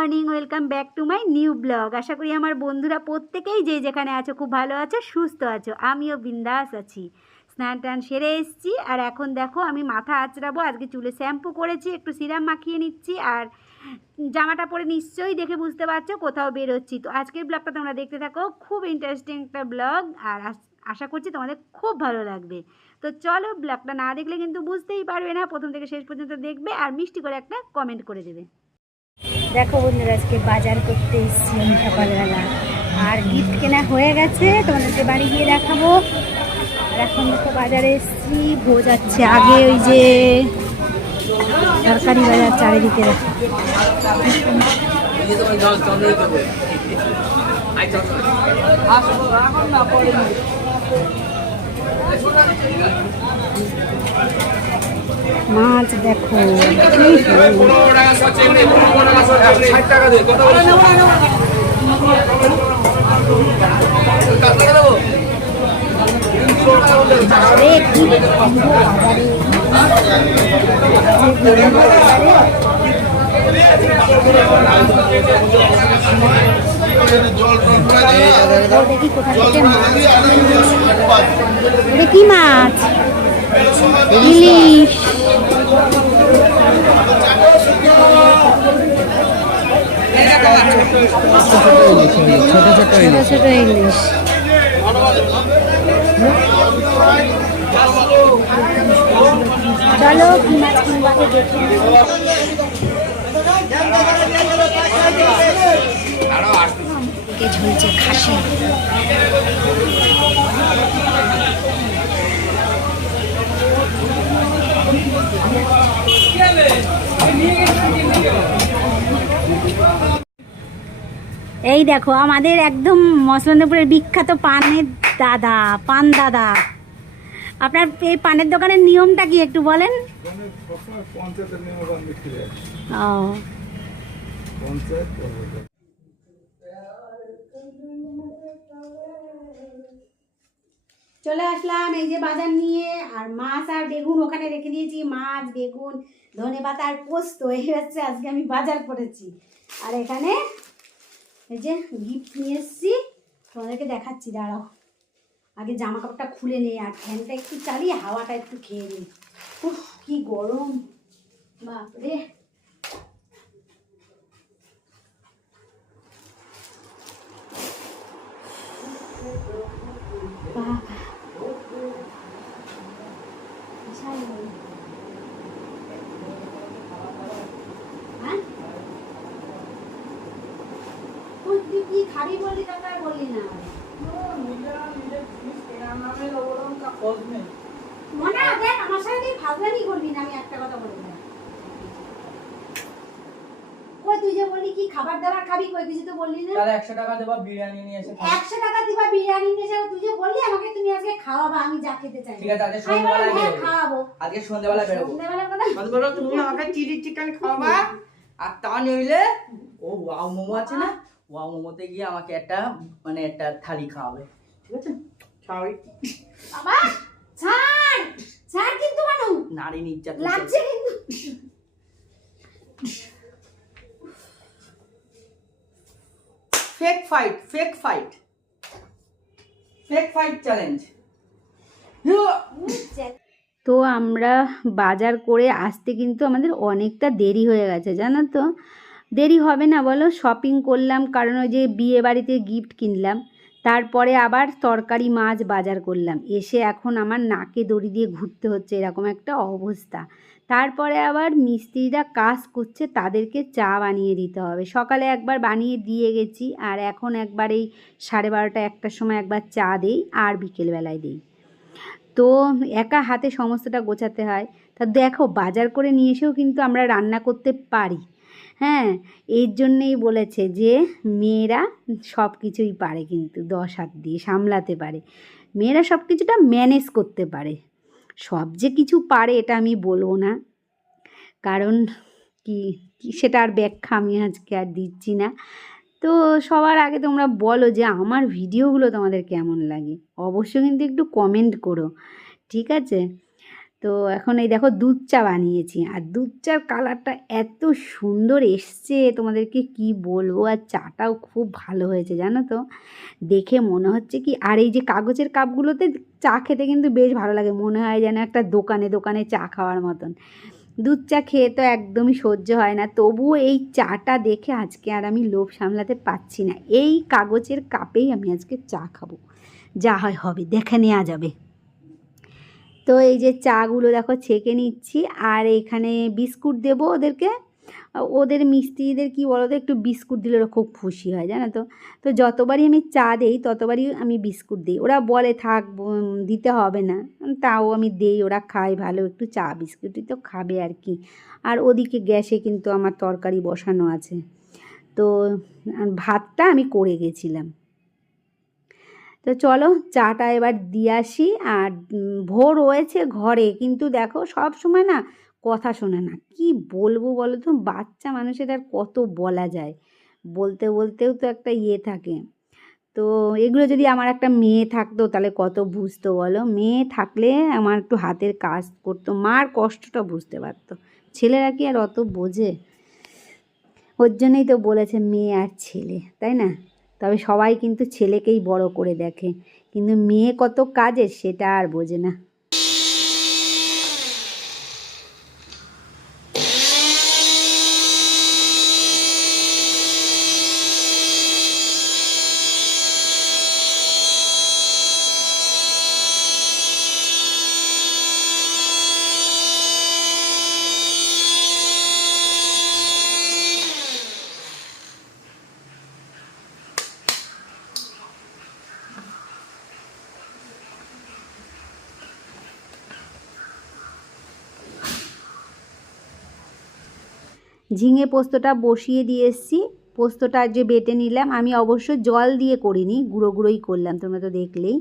Morning, welcome back to my new blog. আশা করি আমার বন্ধুরা প্রত্যেকেই যে যেখানে আছো খুব ভালো আছো, সুস্থ আছো। আমিও বিন্দাস আছি। স্নান টান সেরে এসেছি। আর এখন দেখো, আমি মাথা আঁচড়াবো। আজকে চুলে শ্যাম্পু করেছি, একটু সিরাম মাখিয়ে নিচ্ছি। আর জামাটা পরে নিশ্চয়ই দেখে বুঝতে পারছ কোথাও বেরোচ্ছি। তো আজকের ব্লগটা তোমরা দেখতে থাকো। খুব ইন্টারেস্টিং একটা ব্লগ। আর আশা করছি তোমাদের খুব ভালো লাগবে। তো চলো, ব্লগটা না দেখলে কিন্তু বুঝতেই পারবে না। প্রথম থেকে শেষ পর্যন্ত দেখবে। আর মিষ্টি করে একটা কমেন্ট করে দেবে। দেখো বন্ধুরা, আজকে বাজার করতে এসেছি আমি সকালবেলা। আর গিফট কেনা হয়ে গেছে, তোমাদেরকে বাড়ি গিয়ে দেখাবো। আর এখন দেখো বাজারে এসেছি বোঝাচ্ছে আগে ওই যে সরকারি বাজার চারিদিকে দেখো। মাছ দেখো। কি মাছ? ইলিশ। ছোট ছোট ছোট ছোট ইলিশ। চলো মাছ দেখে ঝুলছে খাসি এই দেখো, আমাদের একদম মসলন্দপুরের বিখ্যাত পানের দাদা, পান দাদা। আপনার এই পানের দোকানের নিয়মটা কি একটু বলেন? ও। চলে আসলাম এই যে বাজার নিয়ে, আর মাছ আর বেগুন ওখানে রেখে দিয়েছি। মাছ, বেগুন ধনে পাতা আর পোস্ত, এই হচ্ছে আজকে আমি বাজার করেছি। আর এখানে এই যে গিফট নিয়ে এসেছি, তোমাদেরকে দেখাচ্ছি, দাঁড়াও। আগে জামা কাপড়টা খুলে নেই আর ফ্যানটা একটু চালিয়ে হাওয়াটা একটু খেয়ে নিই উফ, কি গরম। বাপরে। বাবা বিশাল গরম। হ্যাঁ? ওই তুই কি খাবি বললি তারপর বললি না? মনে দেখ আমার সাথে তুই ফাজলামি করবি না আমি একটা কথা বলে দিলাম কই তুই যে বললি কি খাবার দাবার খাবি কই কিছু তো বললি না? তাহলে একশো টাকা দেবো বিরিয়ানি নিয়ে এসে খাব। একশো টাকা দিবা বিরিয়ানি নিয়ে যাব তুই যে বললি আমাকে তুমি আজকে খাওয়াবা আমি যা খেতে চাই। ঠিক আছে আজকে আমি বললাম, সন্ধ্যাবেলায় বেরোবো। খাওয়াবো। আজকে সন্ধ্যাবেলা বেরোবো। সন্ধ্যাবেলা কথা? বলব তুমি আমাকে চিলি চিকেন খাওয়াবা আর তা নইলে ও ওয়াও মোমো আছে না? ওয়াও মোমোতে গিয়ে আমাকে একটা মানে একটা থালি খাওয়াবে ঠিক আছে? সরি বাবা ছাড়! ছাড় কিন্তু মানু। নারী নির্যাতন লাগছে কিন্তু। Fake fight fake fight fake fight challenge তো আমরা বাজার করে আসতে কিন্তু আমাদের অনেকটা দেরি হয়ে গেছে জানো তো? দেরি হবে না বলো শপিং করলাম, কারণ ওই যে বিয়ে বাড়িতে গিফট কিনলাম, তারপরে আবার তরকারি মাছ বাজার করলাম। এসে এখন আমার নাকে দড়ি দিয়ে ঘুরতে হচ্ছে, এরকম একটা অবস্থা। তারপরে আবার মিস্ত্রিরা কাজ করছে, তাদেরকে চা বানিয়ে দিতে হবে। সকালে একবার বানিয়ে দিয়ে গেছি, আর এখন একবার এই সাড়ে বারোটা একটার সময় একবার চা দিই, আর বিকেলবেলায় দিই। তো একা হাতে সমস্তটা গোছাতে হয়। তা দেখো, বাজার করে নিয়ে এসেও কিন্তু আমরা রান্না করতে পারি। হ্যাঁ এর জন্যেই বলেছে যে মেয়েরা সব কিছুই পারে কিন্তু, দশ হাত দিয়ে সামলাতে পারে। মেয়েরা সব কিছুটা ম্যানেজ করতে পারে। সব যে কিছু পারে এটা আমি বলব না। কারণ কি সেটা আর ব্যাখ্যা আমি আজকে আর দিচ্ছি না। তো সবার আগে তোমরা বলো যে আমার ভিডিওগুলো তোমাদের কেমন লাগে? অবশ্যই কিন্তু একটু কমেন্ট করো। ঠিক আছে? তো এখন এই দেখো দুধ চা বানিয়েছি। আর দুধ চার কালারটা এত সুন্দর এসছে তোমাদেরকে কি বলব? আর চাটাও খুব ভালো হয়েছে, জানো তো? দেখে মনে হচ্ছে কি, আর এই যে কাগজের কাপগুলোতে চা খেতে কিন্তু বেশ ভালো লাগে। মনে হয় যেন একটা দোকানে দোকানে চা খাওয়ার মতন। দুধ চা খেয়ে তো একদমই সহ্য হয় না। তবুও এই চাটা দেখে আজকে আর আমি লোভ সামলাতে পারছি না। এই কাগজের কাপেই আমি আজকে চা খাব। যা হয় হবে, দেখে নেওয়া যাবে। তো এই যে চাগুলো দেখো ছেঁকে নিচ্ছি, আর এখানে বিস্কুট দেবো ওদেরকে। ওদের মিস্ত্রিদের কি বলো তো একটু বিস্কুট দিলে ওরা খুব খুশি হয়, জানো তো। তো যতবারই আমি চা দেই, ততবারই আমি বিস্কুট দিই। ওরা বলে, থাক দিতে হবে না। তাও আমি দেই, ওরা খায় ভালো, একটু চা বিস্কুটই তো খাবে আর কি। আর ওদিকে গ্যাসে কিন্তু আমার তরকারি বসানো আছে। তো ভাতটা আমি করে গেছিলাম। তো চলো চাটা এবার দিয়ে আসি আর ভোর রয়েছে ঘরে। কিন্তু দেখো সব সময় না কথা শোনে না। কি বলব বলো তো? বাচ্চা মানুষের আর কত বলা যায়। বলতে বলতেও তো একটা ইয়ে থাকে। তো এগুলো যদি আমার একটা মেয়ে থাকতো তাহলে কত বুঝতো বলো? মেয়ে থাকলে আমার একটু হাতের কাজ করতো। মার কষ্টটা বুঝতে পারতো। ছেলেরা কি আর অত বোঝে? ওর জন্যই তো বলেছে মেয়ে আর ছেলে, তাই না? তবে সবাই কিন্তু ছেলেকেই বড় করে দেখে। কিন্তু মেয়ে কত কাজের সেটা আর বোঝে না। ঝিঙে পোস্তটা বসিয়ে দিয়ে এসেছি। পোস্তটা যে বেটে নিলাম, আমি অবশ্য জল দিয়ে করিনি, গুঁড়ো গুঁড়োই করলাম, তোমরা তো দেখলেই।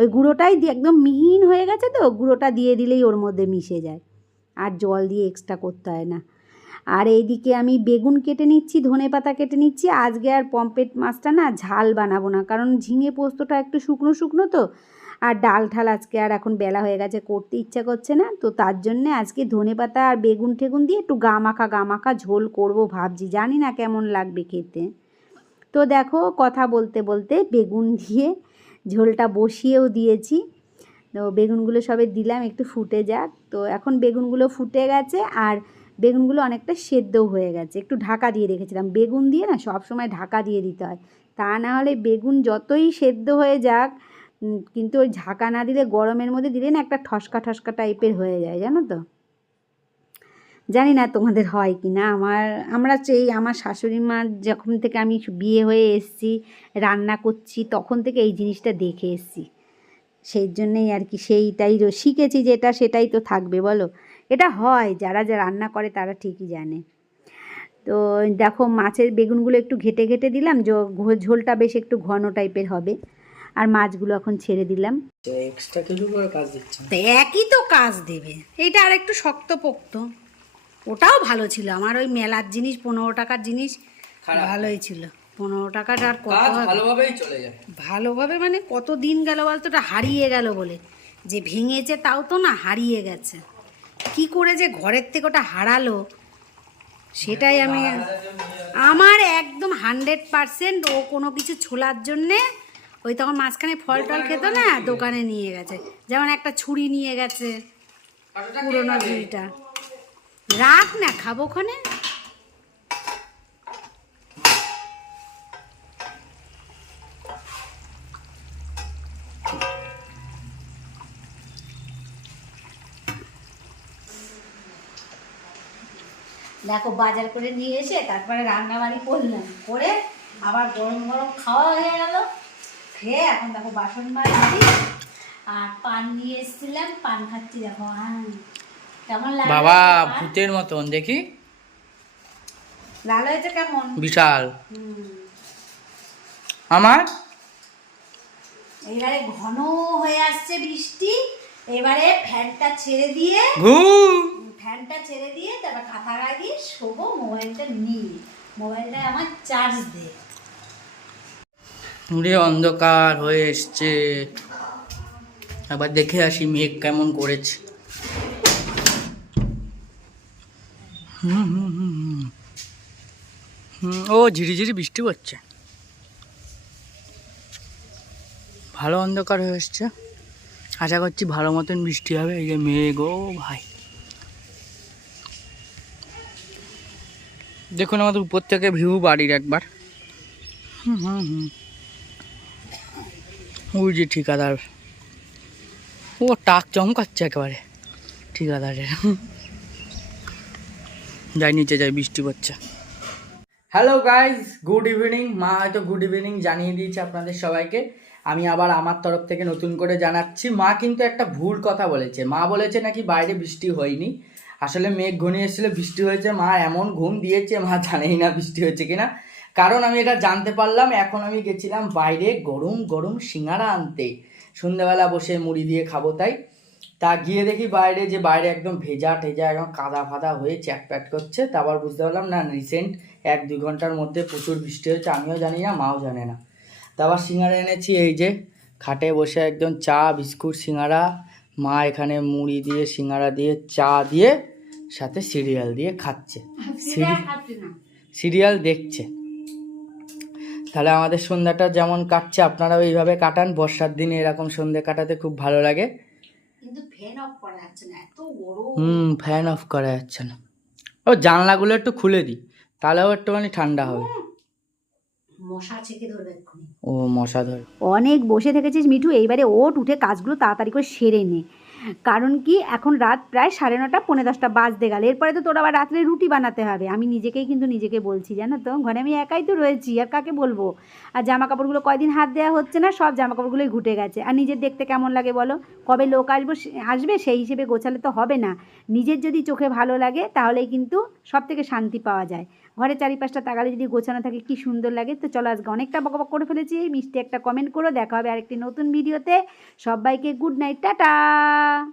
ওই গুঁড়োটাই একদম মিহিন হয়ে গেছে তো, গুঁড়োটা দিয়ে দিলেই ওর মধ্যে মিশে যায়। আর জল দিয়ে এক্সট্রা করতে হয় না। আর এইদিকে আমি বেগুন কেটে নিচ্ছি, ধনে পাতা কেটে নিচ্ছি। আজকে আর পম্পেট মাছটা না ঝাল বানাবো না, কারণ ঝিঙে পোস্তটা একটু শুকনো শুকনো তো আর ডাল ঠাল আজকে আর এখন বেলা হয়ে গেছে, করতে ইচ্ছা করছে না। তো তার জন্যে আজকে ধনে পাতা আর বেগুন ঠেগুন দিয়ে একটু গা মাখা গা মাখা ঝোল করব ভাবছি। জানি না কেমন লাগবে খেতে। তো দেখো কথা বলতে বলতে বেগুন দিয়ে ঝোলটা বসিয়েও দিয়েছি। তো বেগুনগুলো সবে দিলাম, একটু ফুটে যাক। তো এখন বেগুনগুলো ফুটে গেছে আর বেগুনগুলো অনেকটা সেদ্ধও হয়ে গেছে। একটু ঢাকা দিয়ে রেখেছিলাম। বেগুন দিয়ে না সব সময় ঢাকা দিয়ে দিতে হয়। তা না হলে বেগুন যতই সেদ্ধ হয়ে যাক কিন্তু ওই ঝাঁকা না দিলে গরমের মধ্যে দিলে না একটা ঠসকা ঠসকা টাইপের হয়ে যায়, জানো তো? জানি না তোমাদের হয় কি না, আমার, আমরা সেই আমার শাশুড়ি মার যখন থেকে আমি বিয়ে হয়ে এসেছি, রান্না করছি, তখন থেকে এই জিনিসটা দেখে এসেছি। সেই জন্যেই আর কি সেইটাই শিখেছি যেটা, সেটাই তো থাকবে, বলো? এটা হয়, যারা যা রান্না করে তারা ঠিকই জানে। তো দেখো, মাছের বেগুনগুলো একটু ঘেটে ঘেটে দিলাম ঝোলটা বেশ একটু ঘন টাইপের হবে। আর মাছগুলো এখন ছেড়ে দিলাম। এক্সট্রা কিছু করে কাজ দিচ্ছে তো একই তো কাজ দেবে। এটা আর একটু শক্তপোক্ত। ওটাও ভালো ছিল। আমার ওই মেলার জিনিস পনেরো টাকার জিনিস। ভালোই ছিল। পনেরো টাকাটা আর কত ভালোভাবেই চলে যায় ভালোভাবে মানে কত দিন গেল বলতো ওটা হারিয়ে গেল বলে। যে ভেঙেছে তাও তো না হারিয়ে গেছে। কি করে যে ঘরের থেকে ওটা হারালো সেটাই আমি আমার একদম হান্ড্রেড পারসেন্ট ও কোনো কিছু ছোলার জন্যে ওই তখন মাঝখানে ফল টল খেত না দোকানে নিয়ে গেছে। যেমন একটা ছুরি নিয়ে গেছে পুরোনো ঝুড়িটা। রাখ না খাব ওখানে। দেখো বাজার করে নিয়ে এসে তারপরে রান্না বাড়ি করলাম। করে আবার গরম গরম খাওয়া হয়ে গেল। খেয়ে এখন দেখো বাসন মাজছি। আর পান নিয়ে এসেছিলাম পান খাচ্ছি দেখো কেমন লাগল বাবা ভূতের মতন দেখি। লাল হয়েছে কেমন? বিশাল। আমার? এবারে ঘন হয়ে আসছে বৃষ্টি এবারে ফ্যানটা ছেড়ে দিয়ে ফ্যানটা ছেড়ে দিয়ে তারপর কাঁথা লাগিয়ে শোবো মোবাইলটা নিয়ে। মোবাইলটা আমার চার্জ দে। পুরে অন্ধকার হয়ে এসছে। আবার দেখে আসি মেঘ কেমন করেছে। ও, ঝিরিঝিরি বৃষ্টি পড়ছে ভালো অন্ধকার হয়ে এসছে। আশা করছি ভালো মতন বৃষ্টি হবে। এই যে মেঘ, ও ভাই। দেখুন আমাদের উপর থেকে ভিউ বাড়ির একবার। হুম হুম হুম যে ঠিকাদার। ও টাক চমকাচ্ছে একেবারে। ঠিকাদারের। যাই, নিচে যাই, বৃষ্টি পড়ছে। হ্যালো গাইজ গুড ইভিনিং মা হয়তো গুড ইভিনিং জানিয়ে দিয়েছে আপনাদের সবাইকে। আমি আবার আমার তরফ থেকে নতুন করে জানাচ্ছি, মা কিন্তু একটা ভুল কথা বলেছে। মা বলেছে নাকি বাইরে বৃষ্টি হয়নি। আসলে মেঘ ঘনিয়ে এসেছিল, বৃষ্টি হয়েছে। মা এমন ঘুম দিয়েছে, মা জানেই না বৃষ্টি হয়েছে কিনা। কারণ আমি এটা জানতে পারলাম এখন আমি গেছিলাম বাইরে গরম গরম সিঙ্গারা আনতে। সন্ধ্যাবেলা বসে মুড়ি দিয়ে খাব তাই। তা গিয়ে দেখি বাইরে যে বাইরে একদম ভেজা টেজা একদম কাদা ফাদা হয়ে চ্যাটপ্যাট করছে তারপর বুঝতে পারলাম না রিসেন্ট এক দুই ঘণ্টার মধ্যে প্রচুর বৃষ্টি হয়েছে আমিও জানি না মাও জানে না। তারপর সিঙ্গারা এনেছি এই যে খাটে বসে একদম চা বিস্কুট সিঙ্গারা মা এখানে মুড়ি দিয়ে সিঙ্গারা দিয়ে চা দিয়ে সাথে সিরিয়াল দিয়ে খাচ্ছে। সিরিয়াল দেখছে। তাহলে আমাদের সন্ধ্যাটা যেমন কাটছে আপনারাও এইভাবে কাটান। বর্ষার দিনে এরকম সন্ধে কাটাতে খুব ভালো লাগে। ফ্যান অফ করা যাচ্ছে না এত হুম ফ্যান অফ করা যাচ্ছে না। ও জানলাগুলো একটু খুলে দিই তাহলেও একটুখানি ঠান্ডা হবে। মশা ছেকে ধরবে ও মশা ধরে অনেক বসে থেকেছিস মিঠু এইবারে ওট উঠে কাজগুলো তাড়াতাড়ি করে সেরে নে। কারণ কি, এখন রাত প্রায় সাড়ে নটা, পৌনে দশটা বাজতে গেল। এরপরে তো তোর আবার রাত্রে রুটি বানাতে হবে। আমি নিজেকেই কিন্তু নিজেকে বলছি, জানো তো? ঘরে আমি একাই তো রয়েছি, আর কাকে বলব? আর জামা কাপড়গুলো কয়দিন হাত দেওয়া হচ্ছে না, সব জামা কাপড়গুলোই ঘুটে গেছে। আর নিজের দেখতে কেমন লাগে বলো? কবে লোক আসব আসবে, সেই হিসেবে গোছালে তো হবে না। নিজের যদি চোখে ভালো লাগে, তাহলেই কিন্তু সব থেকে শান্তি পাওয়া যায়। ঘরের চারিপাশটা তাকালে যদি গোছানো থাকে, কি সুন্দর লাগে। তো চলো আজকে অনেকটা বকবক করে ফেলেছি। মিষ্টি একটা কমেন্ট করো। দেখা হবে আরেকটি নতুন ভিডিওতে। সবাইকে গুড নাইট, টাটা!